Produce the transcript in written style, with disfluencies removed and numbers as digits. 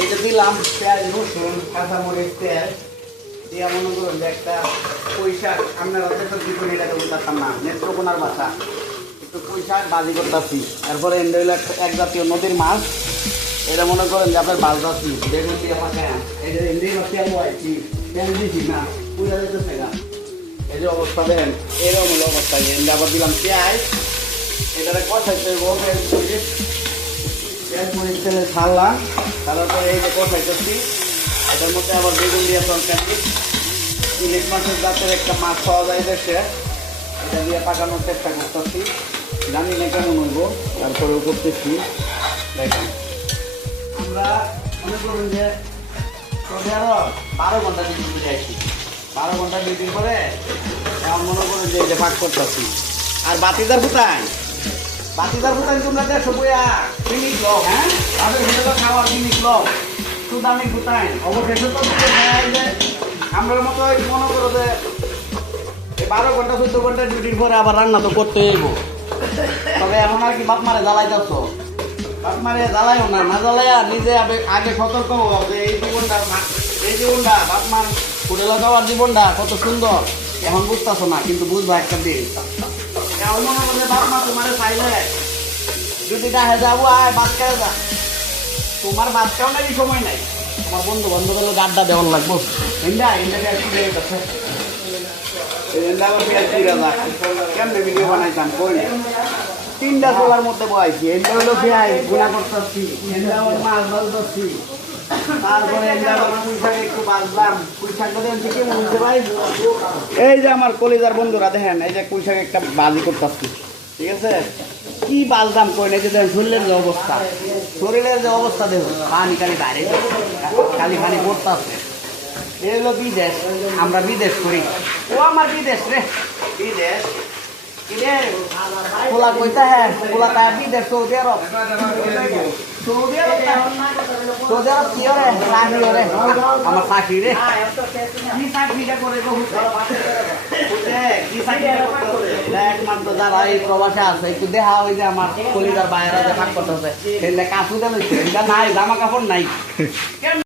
এই যে দিলাম পেঁয়াজ রসুন কাঁচামরিচ তেল দিয়ে মনে করুন যে একটা পুঁইশাক আপনারা যেটা দিবেন এটাকে বলতাম না নেত্রকোনার বাসা একটু পুঁইশাক বাজি করতেছি তারপরে এন্ড হইলো এক জাতীয় নদীর মাছ এটা মনে করেন যে আপনার বাজদাছি বেগুন দিয়ে পাঠায় এই যে এন্ডি বা তেল হয়েছি তেল দিছি না পুরা যেতেছে না এই যে অবস্থা দেন এরকম হলো অবস্থা এন্ডে আবার দিলাম পেঁয়াজ এটারে কষাইতে পেঁয়াজ মরিচ তেলে ছাড়লাম তারপরে এই যে কষাইতেছি এটার মধ্যে আবার বেগুন দিয়ে তরকারি ইলিশ মাছের জাতের একটা মাছ পাওয়া যায় দেশে এটা দিয়ে পাকানোর চেষ্টা করতেছি জানি না কেমন হইব তারপরেও করতেছি দেখেন আমরা মনে করুন যে সৌদি আরব 12 ঘন্টা ডিউটি যাইছি 12 ঘন্টা ডিউটির পরে এখন মনে করুন যে এই যে পাক করতেছি আর বাতিদার কোথায় তোমরা দেখো বইয়া ফিনিশ লোক হ্যাঁ তাদের ভিতরে খাওয়ার ফিনিশ লোক সুদামি কোথায় অবশেষে তো আমরা মতো মনে করো যে 12 ঘন্টা 14 ঘন্টা ডিউটির পরে আবার রান্না তো করতে হইব তবে এখন আর কি বাপ মারে জ্বালাই যাচ্ছ বাপ মারে জ্বালাইও না জ্বালাইয়া নিজে আগে সতর্ক হও যে এই জীবনটা বাপ মার হোটেলে যাওয়ার জীবনটা কত সুন্দর এখন বুঝতেছো না কিন্তু বুঝবা একটা দিন এখন মনে করলে বাপ মা তোমারে চাইলে যদি দেখে যাবো আয় বাদ খেয়ে যা তোমার বাদ খাও নাকি সময় নাই তোমার বন্ধু বান্ধবের আড্ডা দেওয়ার লাগবো কেমনে ভিডিও বানাইতাম কই 3টা চোলার মধ্যে বয়াইছি এন্ডা হলো পেঁয়াজ গুঁড়া করতেছি এন্ডা আবার মাছ ভাজতেছি তারপরে এন্ডা আবার পুঁইশাক একটু বাজলাম পুঁইশাকটা দেখেন কেমন হচ্ছে ভাই এই যে আমার কলিজার বন্ধুরা দেখেন এই যে পুঁইশাক একটা বাজি করতেছি ঠিক আছে কি বাজলাম কই না যে দেখেন শরীরের যে অবস্থা দেখুন পানি বাইরে খালি পড়তেছে এই হলো বিদেশ আমরা বিদেশ করি ও আমার বিদেশ রে বিদেশ খোলা কইতা হ্যাঁ খোলা তা বিদেশ সৌদি আরব কি রে সাকি রে আমার সাকি রে কি সাকিটা করে একমাত্র যারা এই প্রবাসে আছে একটু দেখা ওই যে আমার কলিজার বাইরে যে ভাগ করতে হচ্ছে কাপড় নাই জামা কাপড় নাই